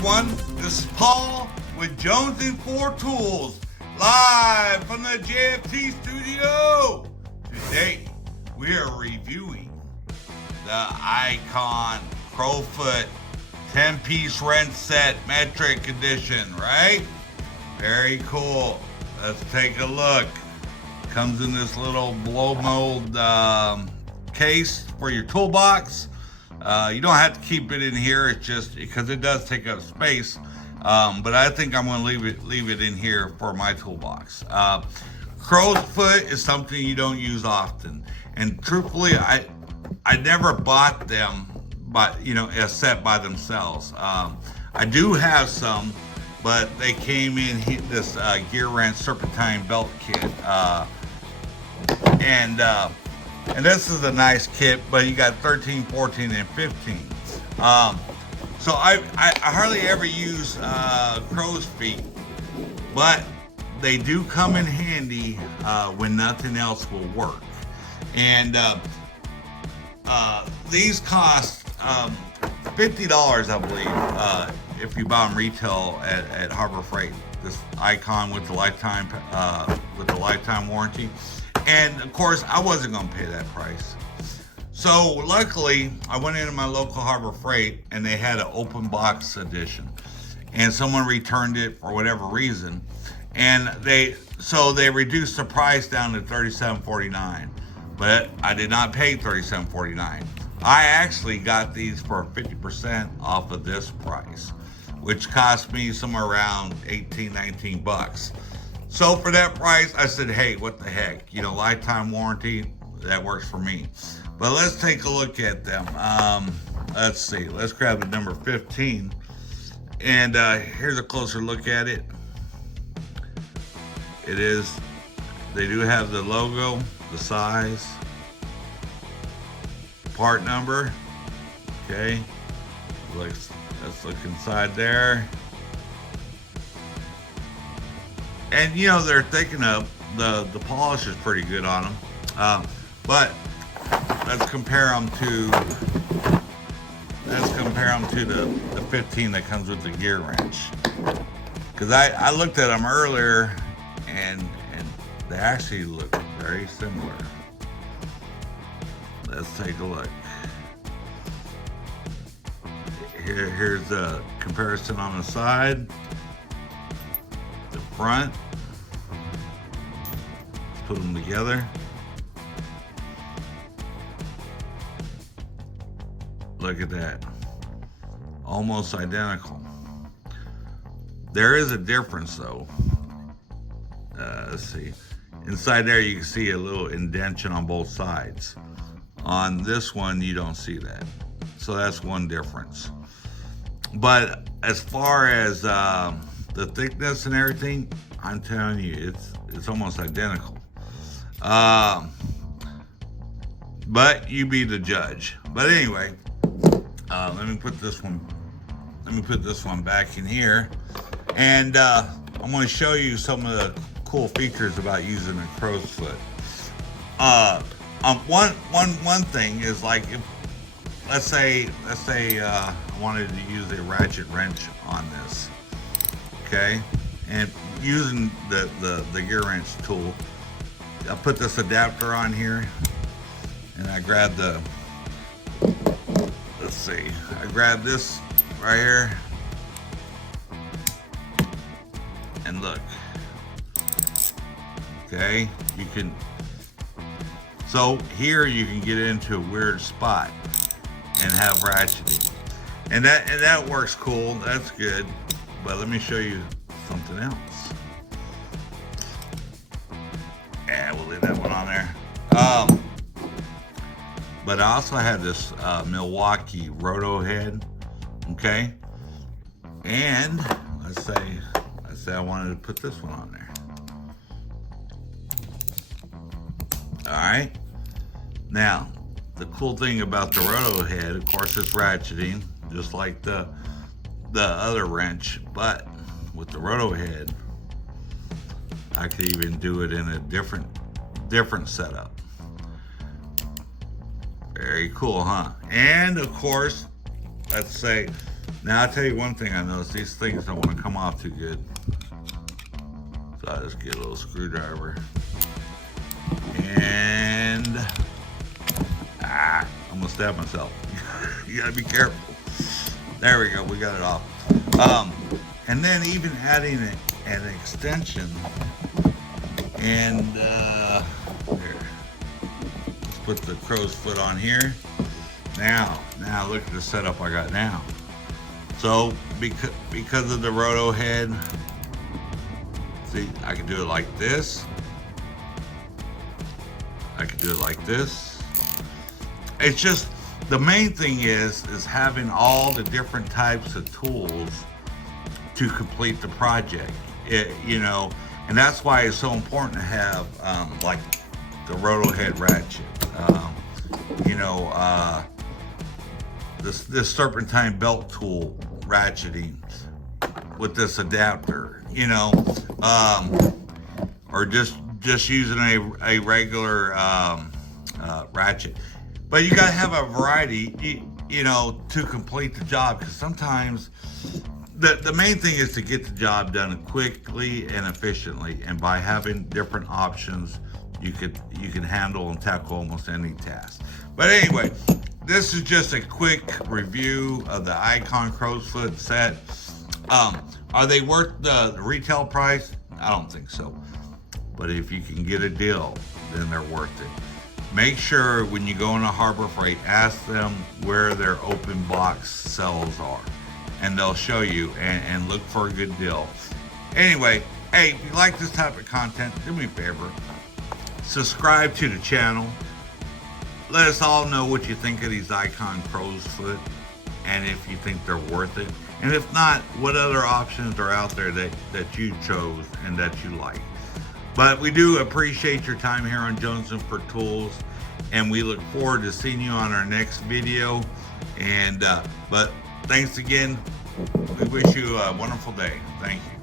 everyone. This is Paul with Jones and Four Tools, live from the JFT studio. Today, we are reviewing the Icon Crowfoot 10-piece wrench set metric edition, right? Very cool. Let's take a look. Comes in this little blow mold case for your toolbox. You don't have to keep it in here. It's just because it does take up space. But I think I'm going to leave it in here for my toolbox. Crow's foot is something you don't use often, and truthfully, I never bought them, but a set by themselves. I do have some, but they came in this gear wrench serpentine belt kit, and this is a nice kit, but you got 13, 14, and 15. So I hardly ever use crow's feet, but they do come in handy when nothing else will work. And these cost $50, I believe, if you buy them retail at Harbor Freight. This Icon with the lifetime warranty. And of course, I wasn't going to pay that price. So luckily, I went into my local Harbor Freight and they had an open box edition. And someone returned it for whatever reason. And they reduced the price down to $37.49. But I did not pay $37.49. I actually got these for 50% off of this price, which cost me somewhere around 18, 19 bucks. So for that price, I said, hey, what the heck? Lifetime warranty, that works for me. But let's take a look at them. Let's see. Let's grab the number 15. And here's a closer look at it. They do have the logo, the size, part number. Okay. Let's look inside there. And they're thick enough. The polish is pretty good on them. But let's compare them to the 15 that comes with the gear wrench. Because I looked at them earlier and they actually look very similar. Let's take a look. Here's the comparison on the side. The front. Let's put them together. Look at that. Almost identical. There is a difference though. Let's see. Inside there you can see a little indentation on both sides. On this one you don't see that. So that's one difference. But as far as the thickness and everything, I'm telling you, it's almost identical. But you be the judge. But anyway, let me put this one back in here, and I'm going to show you some of the cool features about using a crow's foot. One thing is, like, if let's say I wanted to use a ratchet wrench on this, okay, and using the gear wrench tool, I put this adapter on here, and I grab I grab this right here, and look, okay, so here you can get into a weird spot and have ratcheting, and that works cool. That's good. But let me show you something else. Yeah, we'll leave that one on there. But I also had this Milwaukee Roto head, okay, and let's say I wanted to put this one on there. All right. Now, the cool thing about the Roto head, of course, it's ratcheting, just like the other wrench, but with the Roto head, I could even do it in a different setup. Very cool, huh? And of course, let's say Now, I'll tell you one thing I noticed. These things don't want to come off too good. So I just get a little screwdriver. And... I'm going to stab myself. You got to be careful. There we go. We got it off. And then even adding an extension. And, here. Let's put the crow's foot on here. Now look at the setup I got now. So because of the roto head, see, I can do it like this. I can do it like this. It's just, the main thing is having all the different types of tools to complete the project. And that's why it's so important to have like the roto head ratchet. This serpentine belt tool ratcheting with this adapter, or just using a regular ratchet. But you gotta have a variety, to complete the job, because sometimes the main thing is to get the job done quickly and efficiently, and by having different options, you can handle and tackle almost any task. But anyway, this is just a quick review of the Icon crow's foot set. Are they worth the retail price? I don't think so. But if you can get a deal, then they're worth it. Make sure when you go into Harbor Freight, ask them where their open box cells are, and they'll show you, and look for a good deal. Anyway, hey, if you like this type of content, do me a favor. Subscribe to the channel. Let us all know what you think of these Icon crow's foot, and if you think they're worth it. And if not, what other options are out there that you chose and that you like. But we do appreciate your time here on Jones & For Tools, and we look forward to seeing you on our next video. And but thanks again. We wish you a wonderful day. Thank you.